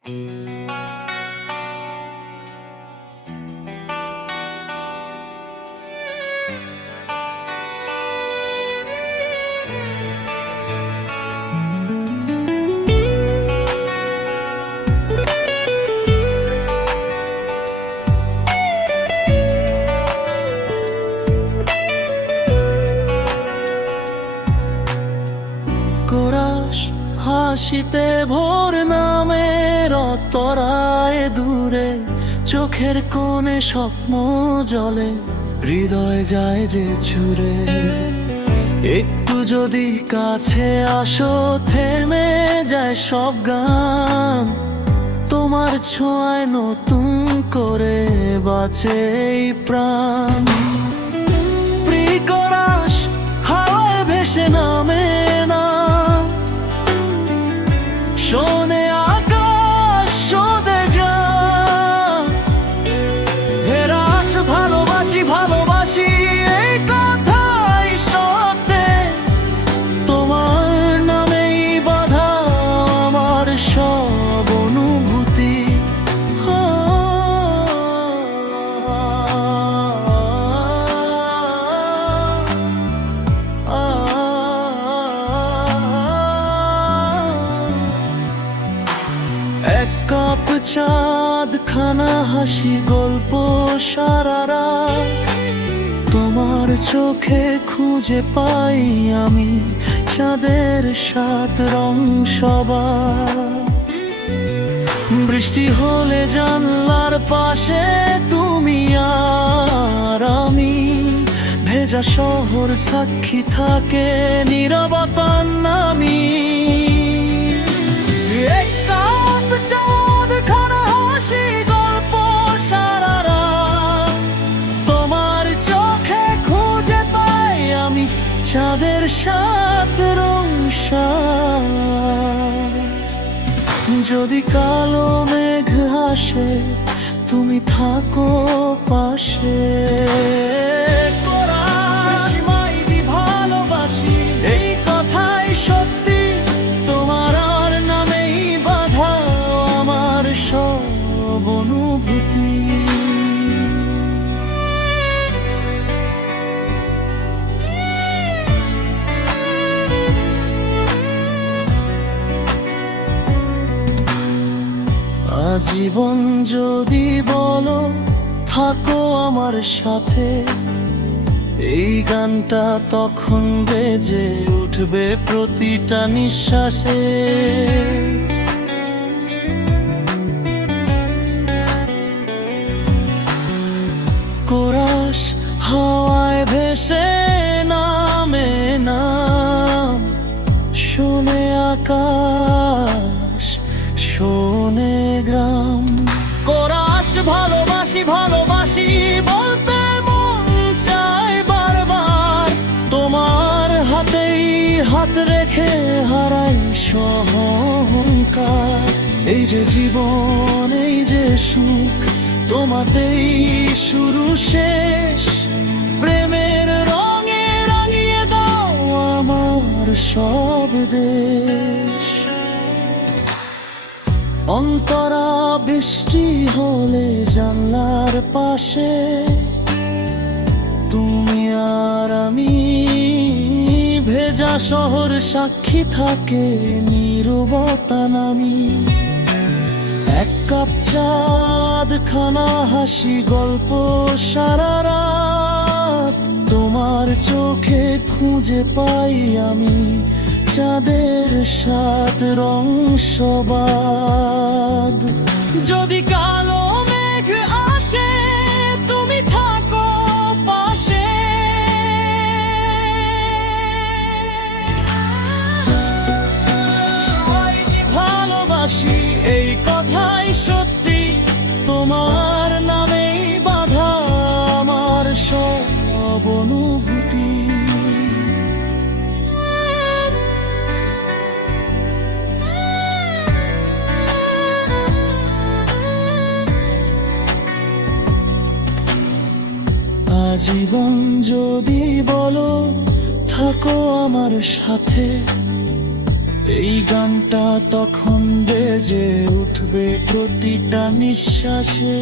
Chorus হাসিতে ভোর নামের অতরায় দূরে, চোখের কোণে স্বপ্ন জলে, হৃদয় যায় যে ছুঁড়ে। একটু যদি কাছে আসো, থেমে যায় সব গান, তোমার ছোঁয়ায় নতুন করে বাঁচে এই প্রাণ। প্রিকরাস হাওয়ায় ভেসে নামে না, শোনে আকাশ শোধে যা। হেরাস ভালোবাসি ভালোবাসি এই কথাই সত্যি, তোমার নামেই বাঁধা আমার সব অনুভূতি। এক কাপ চাঁদ খানা হাসি গল্প সারা রাত, তোমার চোখে খুঁজে পাই আমি চাঁদের সাত রং সবার। বৃষ্টি হলে জানলার পাশে তুমি আর আমি, ভেজা শহর সাক্ষী থাকে নীরবতার নামি। চাঁদ খানা হাসি গল্প সারা রাত, তোমার চোখে খুঁজে পাই আমি চাঁদের সাত রং সাত। যদি কালো মেঘ আসে, তুমি থাকো পাশে। ভালোবাসি এই কথাই সত্যি, তোমার আর নামেই বাঁধা আমার সব অনুভূতি। আজীবন যদি বলো থাকো আমার সাথে, এই গানটা তখন বেজে উঠবে প্রতিটা নিঃশ্বাসে। কোরাস হাওয়ায় ভেসে নামে নাম, শোনে আকাশ শোনে গ্রাম। কোরাস ভালোবাসি ভালোবাসি বলতে মন চায় বারবার, তোমার হাতেই হাত রেখে হারাই অহংকার। এই যে জীবন এই যে সুখ, তোমাতেই শুরু শেষ। প্রেমের রঙে রাঙিয়ে দাও আমার সব দেশ। অন্তরা বৃষ্টি হলে জানলার পাশে, তুমি আর আমি, ভেজা শহর সাক্ষী থাকে নীরবতা নামি। এক কাপ চাঁদ খানা হাসি গল্প সারা রাত, তোমার চোখে খুঁজে পাই আমি চাঁদের সাত রং সবাদ। যদি কালো মেঘ আসে, তুমি থাকো পাশে। ভালোবাসি এই কথাই সত্যি, তোমার নামেই বাঁধা আমার সব অনুভূতি। আজীবন যদি বলো থাকো আমার সাথে, এই গানটা তখন বেজে উঠবে প্রতিটা নিঃশ্বাসে।